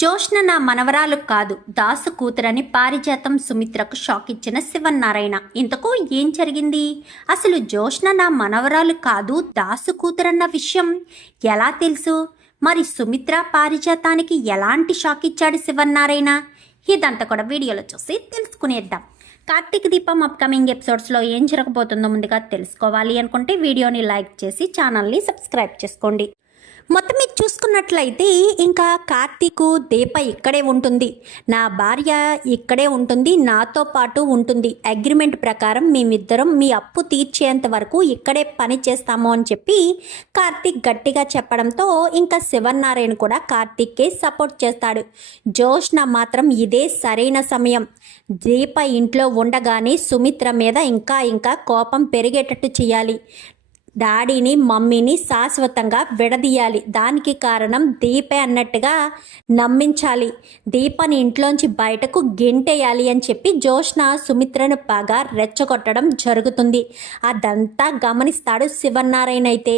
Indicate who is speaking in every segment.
Speaker 1: జోష్న నా మనవరాలు కాదు దాసు కూతురని పారిజాతం సుమిత్రకు షాక్ ఇచ్చిన శివన్నారాయణ. ఇంతకు ఏం జరిగింది? అసలు జోష్న నా మనవరాలు కాదు దాసు కూతురన్న విషయం ఎలా తెలుసు? మరి సుమిత్ర పారిజాతానికి ఎలాంటి షాక్ ఇచ్చాడు శివన్నారాయణ? ఇదంతా కూడా వీడియోలో చూసి తెలుసుకునేద్దాం. కార్తీక దీపం అప్కమింగ్ ఎపిసోడ్స్లో ఏం జరగబోతుందో ముందుగా తెలుసుకోవాలి అనుకుంటే వీడియోని లైక్ చేసి ఛానల్ని సబ్స్క్రైబ్ చేసుకోండి. మొత్తం మీరు చూసుకున్నట్లయితే ఇంకా కార్తీకు దీప ఇక్కడే ఉంటుంది. నా భార్య ఇక్కడే ఉంటుంది. నాతో పాటు ఉంటుంది. అగ్రిమెంట్ ప్రకారం మేమిద్దరం మీ అప్పు తీర్చేంత వరకు ఇక్కడే పని చేస్తాము అని చెప్పి కార్తీక్ గట్టిగా చెప్పడంతో ఇంకా శివనారాయణ కూడా కార్తీక్కే సపోర్ట్ చేస్తాడు. జోష్న మాత్రం ఇదే సరైన సమయం. దీప ఇంట్లో ఉండగానే సుమిత్ర మీద ఇంకా ఇంకా కోపం పెరిగేటట్టు చేయాలి. డాడీని మమ్మీని శాశ్వతంగా విడదీయాలి. దానికి కారణం దీపే అన్నట్టుగా నమ్మించాలి. దీపని ఇంట్లోంచి బయటకు గెంటేయాలి అని చెప్పి జోష్న సుమిత్రను బాగా రెచ్చగొట్టడం జరుగుతుంది. అదంతా గమనిస్తాడు శివనారాయణ అయితే.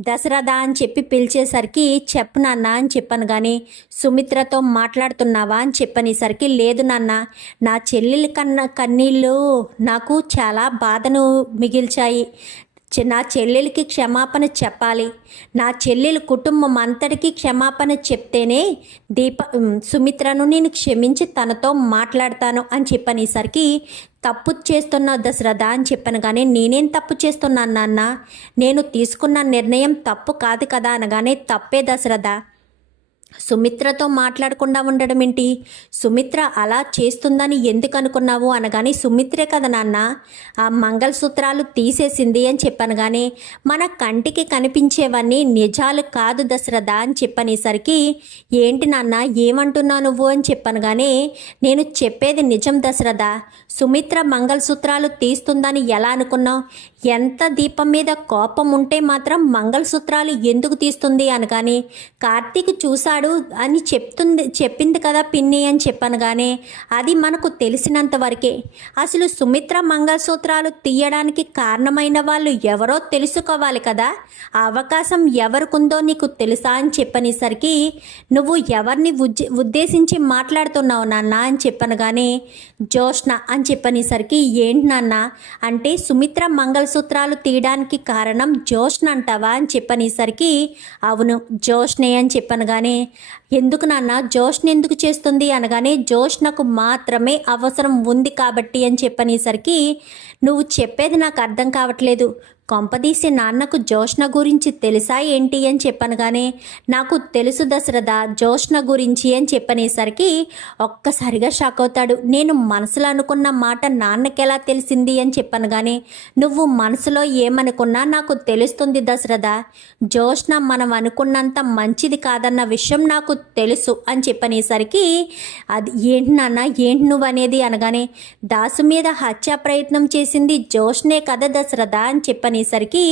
Speaker 1: దశరథ అని చెప్పి పిలిచేసరికి చెప్పు నాన్న అని చెప్పాను కానీ సుమిత్రతో మాట్లాడుతున్నావా అని చెప్పనేసరికి లేదు నాన్న. నా చెల్లెలి కన్న కన్నీళ్ళు నాకు చాలా బాధను మిగిల్చాయి. నా చెల్లెలికి క్షమాపణ చెప్పాలి. నా చెల్లెలు కుటుంబం అంతటికీ క్షమాపణ చెప్తేనే దీప సుమిత్రను నేను క్షమించి తనతో మాట్లాడతాను అని చెప్పనేసరికి తప్పు చేస్తున్న దశరథ అని చెప్పాను కానీ నేనేం తప్పు చేస్తున్నాను నాన్న? నేను తీసుకున్న నిర్ణయం తప్పు కాదు కదా అనగానే తప్పే దశరథ. సుమిత్రతో మాట్లాడకుండా ఉండడం ఏంటి? సుమిత్ర అలా చేస్తుందని ఎందుకు అనుకున్నావు అనగానే సుమిత్రే కదా నాన్న ఆ మంగళసూత్రాలు తీసేసింది అని చెప్పాను కానీ మన కంటికి కనిపించేవన్నీ నిజాలు కాదు దశరథ అని చెప్పనేసరికి ఏంటి నాన్న ఏమంటున్నావు నువ్వు? అని చెప్పాను కానీ నేను చెప్పేది నిజం దశరథ. సుమిత్ర మంగళసూత్రాలు తీస్తుందని ఎలా అనుకున్నావు? ఎంత దీపం మీద కోపం ఉంటే మాత్రం మంగళసూత్రాలు ఎందుకు తీస్తుంది అనగానే కార్తీక్ చూశాడు అని చెప్తుంది చెప్పింది కదా పిన్ని అని చెప్పాను కానీ అది మనకు తెలిసినంత వరకే. అసలు సుమిత్ర మంగళసూత్రాలు తీయడానికి కారణమైన వాళ్ళు ఎవరో తెలుసుకోవాలి కదా? ఆ అవకాశం ఎవరికుందో నీకు తెలుసా అని చెప్పనేసరికి నువ్వు ఎవరిని ఉజ్జ ఉద్దేశించి మాట్లాడుతున్నావు నాన్న అని చెప్పాను కానీ జోష్న అని చెప్పనేసరికి ఏంటి నాన్న? అంటే సుమిత్ర మంగళసూత్రాలు తీయడానికి కారణం జోష్న్ అంటావా అని చెప్పనేసరికి అవును జోష్నే అని చెప్పను కానీ ఎందుకు నాన్న జోష్ని ఎందుకు చేస్తుంది అనగానే జోష్నకు మాత్రమే అవసరం ఉంది కాబట్టి అని చెప్పనేసరికి నువ్వు చెప్పేది నాకు అర్థం కావట్లేదు. కొంపదీసి నాన్నకు జోష్ణ గురించి తెలుసా ఏంటి అని చెప్పాను కానీ నాకు తెలుసు దశరథ జోష్ణ గురించి అని చెప్పనేసరికి ఒక్కసారిగా షాక్ అవుతాడు. నేను మనసులో అనుకున్న మాట నాన్నకి ఎలా తెలిసింది అని చెప్పాను కానీ నువ్వు మనసులో ఏమనుకున్నా నాకు తెలుస్తుంది దశరథ. జోష్ణ మనం అనుకున్నంత మంచిది కాదన్న విషయం నాకు తెలుసు అని చెప్పనేసరికి అది ఏంటి నాన్న ఏంటి నువ్వు అనేది అనగానే దాసు మీద హత్య ప్రయత్నం చేసింది జోష్నే కదా దశరథ అని చెప్పని అనేసరికి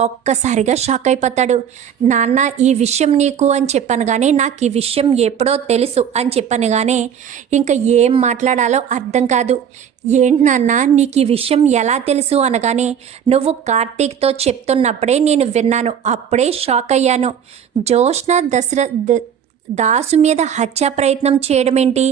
Speaker 1: ఒక్కసారిగా షాక్ అయిపోతాడు. నాన్న ఈ విషయం నీకు అని చెప్పాను కానీ నాకు ఈ విషయం ఎప్పుడో తెలుసు అని చెప్పాను కానీ ఇంకా ఏం మాట్లాడాలో అర్థం కాదు. ఏంటి నాన్న నీకు ఈ విషయం ఎలా తెలుసు? అనగానే నువ్వు కార్తీక్తో చెప్తున్నప్పుడే నేను విన్నాను. అప్పుడే షాక్ అయ్యాను. జోష్న దసరా దాసు మీద హత్య ప్రయత్నం చేయడం ఏంటి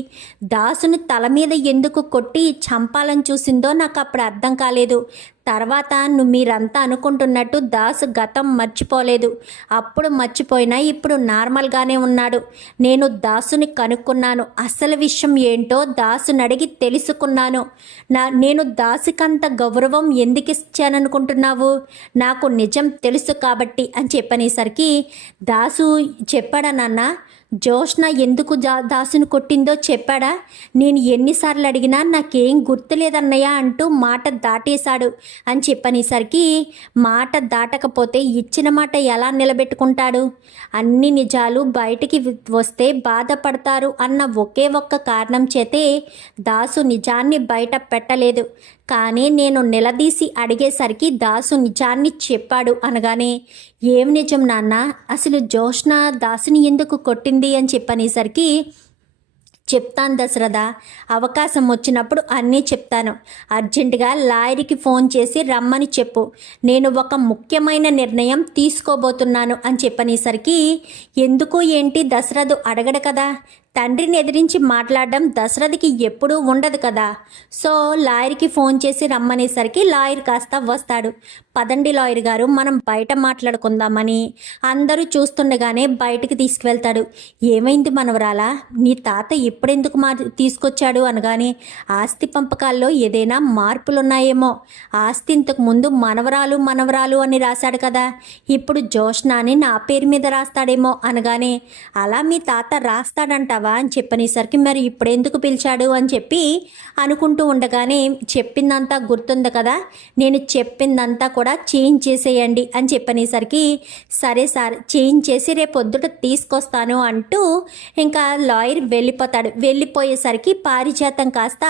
Speaker 1: దాసును తల మీద ఎందుకు కొట్టి చంపాలని చూసిందో నాకు అప్పుడు అర్థం కాలేదు. తర్వాత నువ్వు మీరంతా అనుకుంటున్నట్టు దాసు గతం మర్చిపోలేదు. అప్పుడు మర్చిపోయినా ఇప్పుడు నార్మల్గానే ఉన్నాడు. నేను దాసుని కనుక్కున్నాను. అసలు విషయం ఏంటో దాసుని అడిగి తెలుసుకున్నాను. నా నేను దాసుకంత గౌరవం ఎందుకు ఇచ్చాననుకుంటున్నావు? నాకు నిజం తెలుసు కాబట్టి అని చెప్పనేసరికి దాసు చెప్పాడనన్నా జోష్న ఎందుకు జా దాసుని కొట్టిందో చెప్పాడా? నేను ఎన్నిసార్లు అడిగినా నాకేం గుర్తులేదన్నయ్య అంటూ మాట దాటేశాడు. అని చెప్పనేసరికి మాట దాటకపోతే ఇచ్చిన మాట ఎలా నిలబెట్టుకుంటాడు? అన్ని నిజాలు బయటికి వస్తే బాధపడతారు అన్న ఒకే ఒక్క కారణం చేతే దాసు నిజాన్ని బయట పెట్టలేదు. కానీ నేను నిలదీసి అడిగేసరికి దాసు నిజాన్ని చెప్పాడు అనగానే ఏం నిజం నాన్న? అసలు జోష్న దాసుని ఎందుకు కొట్టింది? అని చెప్పనేసరికి చెప్తాను దశరథ. అవకాశం వచ్చినప్పుడు అన్నీ చెప్తాను. అర్జెంటుగా లాయర్కి ఫోన్ చేసి రమ్మని చెప్పు. నేను ఒక ముఖ్యమైన నిర్ణయం తీసుకోబోతున్నాను అని చెప్పనేసరికి ఎందుకు ఏంటి? దశరథు అడగడు కదా. తండ్రిని ఎదిరించి మాట్లాడడం దశరథకి ఎప్పుడూ ఉండదు కదా. సో లాయర్కి ఫోన్ చేసి రమ్మనేసరికి లాయర్ కాస్త వస్తాడు. పదండి లాయర్ గారు మనం బయట మాట్లాడుకుందామని. అందరూ చూస్తుండగానే బయటికి తీసుకువెళ్తాడు. ఏమైంది మనవరాలా? నీ తాత ఇప్పుడెందుకు మా తీసుకొచ్చాడు అనగానే ఆస్తి పంపకాల్లో ఏదైనా మార్పులున్నాయేమో. ఆస్తి ఇంతకు ముందు మనవరాలు మనవరాలు అని రాశాడు కదా. ఇప్పుడు జోష్నాని నా పేరు మీద రాస్తాడేమో అనగానే అలా మీ తాత రాస్తాడంటావా? అని చెప్పనేసరికి మరి ఇప్పుడెందుకు పిలిచాడు? అని చెప్పి అనుకుంటూ ఉండగానే చెప్పిందంతా గుర్తుంది కదా నేను చెప్పిందంతా కూడా చేంజ్ చేసేయండి అని చెప్పనేసరికి సరే సార్ చేంజ్ చేసి రేపొద్దుట తీసుకొస్తాను అంటూ ఇంకా లాయర్ వెళ్ళిపోతాడు. వెళ్ళిపోయేసరికి పారిజాతం కాస్త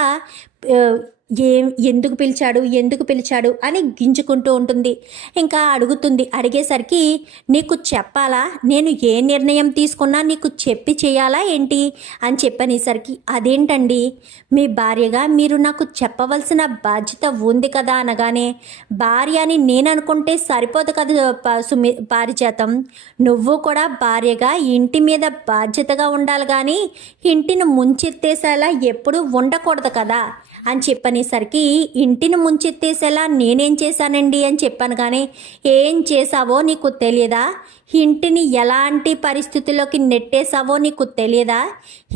Speaker 1: ఏం ఎందుకు పిలిచాడు ఎందుకు పిలిచాడు అని గింజుకుంటూ ఉంటుంది. ఇంకా అడుగుతుంది అడిగేసరికి నీకు చెప్పాలా? నేను ఏ నిర్ణయం తీసుకున్నా నీకు చెప్పి చేయాలా ఏంటి? అని చెప్పనేసరికి అదేంటండి? మీ భార్యగా మీరు నాకు చెప్పవలసిన బాధ్యత ఉంది కదా? అనగానే భార్య అని నేను అనుకుంటే సరిపోదు కదా సుమి పారిజాతం. నువ్వు కూడా భార్యగా ఇంటి మీద బాధ్యతగా ఉండాలి కానీ ఇంటిని ముంచెత్తేసేలా ఎప్పుడూ ఉండకూడదు కదా. అని చెప్పనేసరికి ఇంటిని ముంచెత్తేసేలా నేనేం చేశానండి అని చెప్పాను కానీ ఏం చేశావో నీకు తెలియదా? ఇంటిని ఎలాంటి పరిస్థితుల్లోకి నెట్టేసావో నీకు తెలియదా?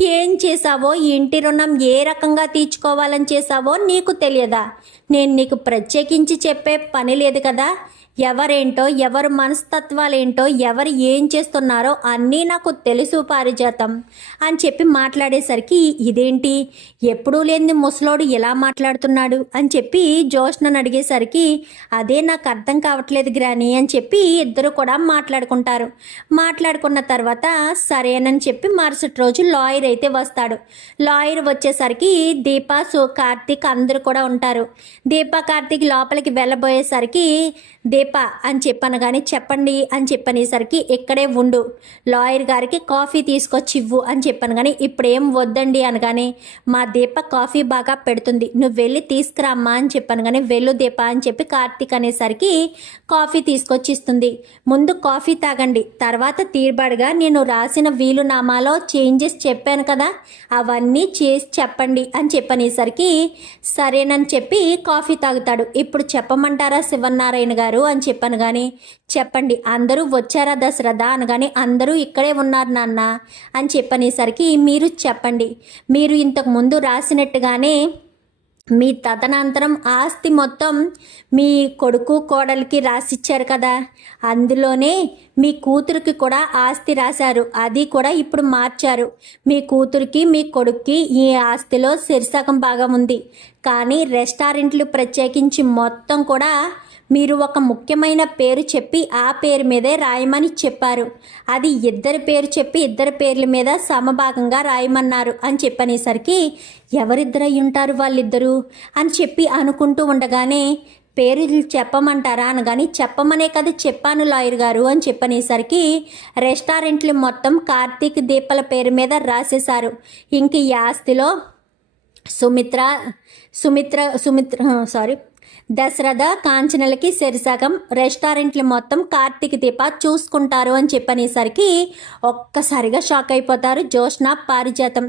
Speaker 1: ఏం చేశావో? ఈ ఇంటి రుణం ఏ రకంగా తీర్చుకోవాలని చేశావో నీకు తెలియదా? నేను నీకు ప్రత్యేకించి చెప్పే పని లేదు కదా. ఎవరేంటో ఎవరు మనస్తత్వాలేంటో ఎవరు ఏం చేస్తున్నారో అన్నీ నాకు తెలుసు పారిజాతం అని చెప్పి మాట్లాడేసరికి ఇదేంటి? ఎప్పుడూ లేని ముసలోడు ఎలా మాట్లాడుతున్నాడు అని చెప్పి జోష్నని అడిగేసరికి అదే నాకు అర్థం కావట్లేదు గ్రాని అని చెప్పి ఇద్దరు కూడా మాట్లాడుకుంటారు. మాట్లాడుకున్న తర్వాత సరేనని చెప్పి మరుసటి రోజు లాయర్ అయితే వస్తాడు. లాయర్ వచ్చేసరికి దీపా సు కార్తీక్ అందరూ కూడా ఉంటారు. దీపా కార్తీక్ లోపలికి వెళ్ళబోయేసరికి దీప అని చెప్పాను కానీ చెప్పండి అని చెప్పనేసరికి ఇక్కడే ఉండు. లాయర్ గారికి కాఫీ తీసుకొచ్చి ఇవ్వు అని చెప్పాను కానీ ఇప్పుడేం వద్దండి అనగానే మా దీప కాఫీ బాగా పెడుతుంది నువ్వు వెళ్ళి తీసుకురామ్మా అని చెప్పాను కానీ వెళ్ళు దీప అని చెప్పి కార్తీక్ అనేసరికి కాఫీ తీసుకొచ్చి ఇస్తుంది ముందు కాఫీ తాగండి తర్వాత తీర్బాడుగా నేను రాసిన వీలునామాలో చేంజెస్ చెప్పాను కదా అవన్నీ చేసి చెప్పండి అని చెప్పనేసరికి సరేనని చెప్పి కాఫీ తాగుతాడు. ఇప్పుడు చెప్పమంటారా శివనారాయణ గారు? అని చెప్పాను కానీ చెప్పండి అందరూ వచ్చారా దశరథ అనగానే అందరూ ఇక్కడే ఉన్నారు నాన్న అని చెప్పనేసరికి మీరు చెప్పండి. మీరు ఇంతకు ముందు రాసినట్టుగానే మీ తదనంతరం ఆస్తి మొత్తం మీ కొడుకు కోడలికి రాసిచ్చారు కదా అందులోనే మీ కూతురికి కూడా ఆస్తి రాశారు. అది కూడా ఇప్పుడు మార్చారు. మీ కూతురికి మీ కొడుక్కి ఈ ఆస్తిలో శిర్సకం భాగం ఉంది. కానీ రెస్టారెంట్లు ప్రత్యేకించి మొత్తం కూడా మీరు ఒక ముఖ్యమైన పేరు చెప్పి ఆ పేరు మీదే రాయమని చెప్పారు. అది ఇద్దరి పేరు చెప్పి ఇద్దరి పేర్ల మీద సమభాగంగా రాయమన్నారు అని చెప్పనేసరికి ఎవరిద్దరై ఉంటారు వాళ్ళిద్దరూ? అని చెప్పి అనుకుంటూ ఉండగానే పేర్లు చెప్పమంటారా అనగాని చెప్పమనే కదా చెప్పాను లాయర్ గారు అని చెప్పనేసరికి రెస్టారెంట్లు మొత్తం కార్తీక్ దీపల పేరు మీద రాసేశారు. ఇంక ఈ ఆస్తిలో సుమిత్ర సుమిత్ర సుమిత్ర సారీ దశరథ కాంచనలకి శరిసగం రెస్టారెంట్లు మొత్తం కార్తీక దీప చూసుకుంటారు అని చెప్పనేసరికి ఒక్కసారిగా షాక్ అయిపోతారు జోష్న పారిజాతం.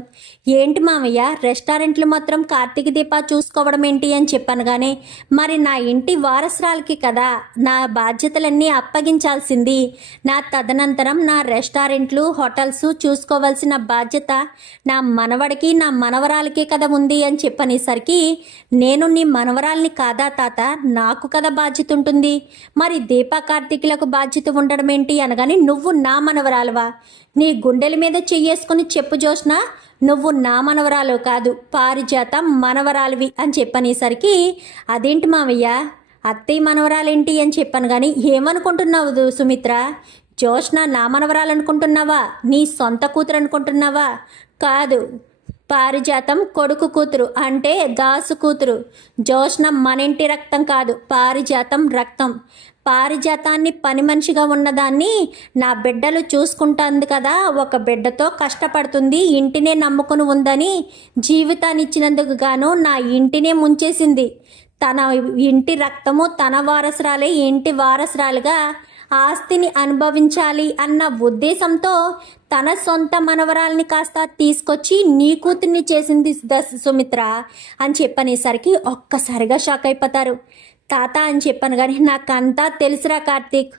Speaker 1: ఏంటి మామయ్య రెస్టారెంట్లు మాత్రం కార్తీక దీప చూసుకోవడం ఏంటి అని చెప్పాను కానీ మరి నా ఇంటి వారసురాలకి కదా నా బాధ్యతలన్నీ అప్పగించాల్సింది. నా తదనంతరం నా రెస్టారెంట్లు హోటల్స్ చూసుకోవాల్సిన బాధ్యత నా మనవడికి నా మనవరాలకి కదా ఉంది అని చెప్పనేసరికి నేను నీ మనవరాల్ని కాదా తాత నాకు కదా బాధ్యత ఉంటుంది మరి దీపా కార్తీకులకు బాధ్యత ఉండడం ఏంటి అనగాని నువ్వు నా మనవరాలువా? నీ గుండెల మీద చెయ్యేసుకుని చెప్పు జోష్న నువ్వు నా మనవరాలు కాదు పారిజాత మనవరాలివి అని చెప్పనేసరికి అదేంటి మావయ్య? అత్తయ్య మనవరాలేంటి అని చెప్పాను కానీ ఏమనుకుంటున్నావు సుమిత్ర? జోష్న నా మనవరాలు అనుకుంటున్నావా నీ సొంత కూతురు అనుకుంటున్నావా కాదు. పారిజాతం కొడుకు కూతురు అంటే దాసు కూతురు. జోష్ణ మన ఇంటి రక్తం కాదు పారిజాతం రక్తం. పారిజాతాన్ని పని మనిషిగా ఉన్నదాన్ని నా బిడ్డలు చూసుకుంటుంది కదా ఒక బిడ్డతో కష్టపడుతుంది ఇంటినే నమ్ముకుని ఉందని జీవితాన్ని ఇచ్చినందుకు గాను నా ఇంటినే ముంచేసింది. తన ఇంటి రక్తము తన వారసురాలే ఇంటి వారసురాలుగా ఆస్తిని అనుభవించాలి అన్న ఉద్దేశంతో తన సొంత మనవరాల్ని కాస్త తీసుకొచ్చి నీ కూతుర్ని చేసింది సుమిత్ర అని చెప్పనేసరికి ఒక్కసారిగా షాక్ అయిపోతారు. తాత అని చెప్పాను కానీ నాకంతా తెలుసురా కార్తీక్.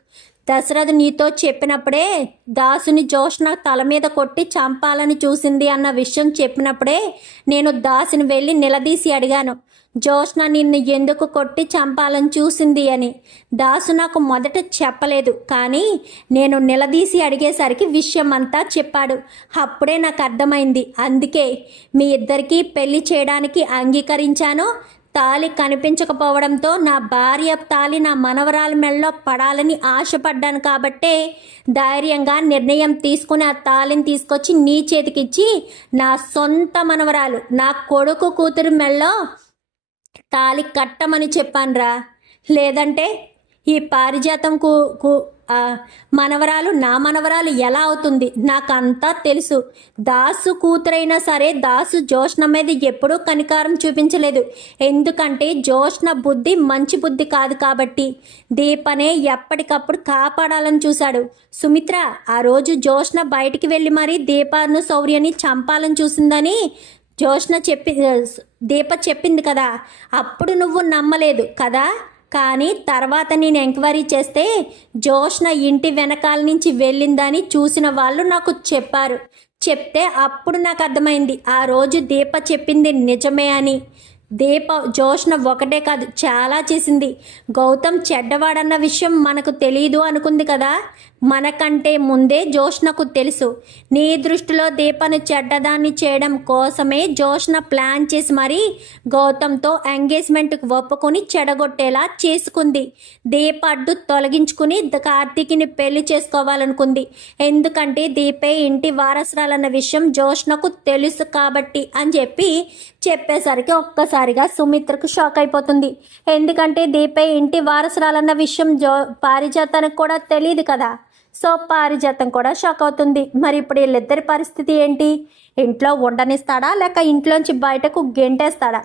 Speaker 1: దశరథ్ నీతో చెప్పినప్పుడే దాసుని జోష్న తల మీద కొట్టి చంపాలని చూసింది అన్న విషయం చెప్పినప్పుడే నేను దాసుని వెళ్ళి నిలదీసి అడిగాను. జోష్న నిన్ను ఎందుకు కొట్టి చంపాలని చూసింది అని. దాసు నాకు మొదట చెప్పలేదు కానీ నేను నిలదీసి అడిగేసరికి విషయం అంతా చెప్పాడు. అప్పుడే నాకు అర్థమైంది. అందుకే మీ ఇద్దరికీ పెళ్ళి చేయడానికి అంగీకరించాను తాలి కనిపించకపోవడంతో నా భార్య తాలి నా మనవరాల మెళ్ళలో పడాలని ఆశపడ్డాను కాబట్టే ధైర్యంగా నిర్ణయం తీసుకుని ఆ తాలిని తీసుకొచ్చి నీ చేతికిచ్చి నా సొంత మనవరాలు నా కొడుకు కూతురు మెళ్ళలో తాలి కట్టమని చెప్పానురా. లేదంటే ఈ పారిజాతం కు మనవరాలు నా మనవరాలు ఎలా అవుతుంది? నాకంతా తెలుసు. దాసు కూతురైనా సరే దాసు జోష్ణ మీద ఎప్పుడూ కనికారం చూపించలేదు. ఎందుకంటే జోష్ణ బుద్ధి మంచి బుద్ధి కాదు కాబట్టి. దీపనే ఎప్పటికప్పుడు కాపాడాలని చూశాడు. సుమిత్ర ఆ రోజు జోష్ణ బయటికి వెళ్ళి మరీ దీపాను శౌర్యని చంపాలని చూసిందని జోష్న చెప్పి దీప చెప్పింది కదా అప్పుడు నువ్వు నమ్మలేదు కదా? కానీ తర్వాత నేను ఎంక్వైరీ చేస్తే జోష్న ఇంటి వెనకాల నుంచి వెళ్ళిందని చూసిన వాళ్ళు నాకు చెప్పారు. చెప్తే అప్పుడు నాకు అర్థమైంది ఆ రోజు దీప చెప్పింది నిజమే అని. దీప జోష్న ఒకటే కాదు చాలా చేసింది. గౌతమ్ చెడ్డవాడన్న విషయం మనకు తెలియదు అనుకుంది కదా? మనకంటే ముందే జోష్నకు తెలుసు. నీ దృష్టిలో దీపను చెడ్డదాన్ని చేయడం కోసమే జోష్న ప్లాన్ చేసి మరీ గౌతమ్తో ఎంగేజ్మెంట్కి ఒప్పుకొని చెడగొట్టేలా చేసుకుంది. దీప అడ్డు తొలగించుకుని కార్తీకిని కార్తీక్ని పెళ్ళి చేసుకోవాలనుకుంది. ఎందుకంటే దీపే ఇంటి వారసురాలన్న విషయం జోష్నకు తెలుసు కాబట్టి అని చెప్పి చెప్పేసరికి ఒక్కసారిగా సుమిత్రకు షాక్ అయిపోతుంది. ఎందుకంటే దీపే ఇంటి వారసురాలన్న విషయం జో పారిజాతానికి కూడా తెలియదు కదా. సో పారిజాతం కూడా షాక్ అవుతుంది. మరి ఇప్పుడు వీళ్ళిద్దరి పరిస్థితి ఏంటి? ఇంట్లో ఉండనిస్తాడా? లేక ఇంట్లోంచి బయటకు గెంటేస్తాడా?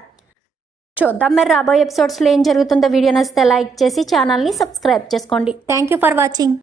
Speaker 1: చూద్దాం మరి రాబోయే ఎపిసోడ్స్లో ఏం జరుగుతుందో. వీడియో నచ్చితే లైక్ చేసి ఛానల్ని సబ్స్క్రైబ్ చేసుకోండి. Thank you for watching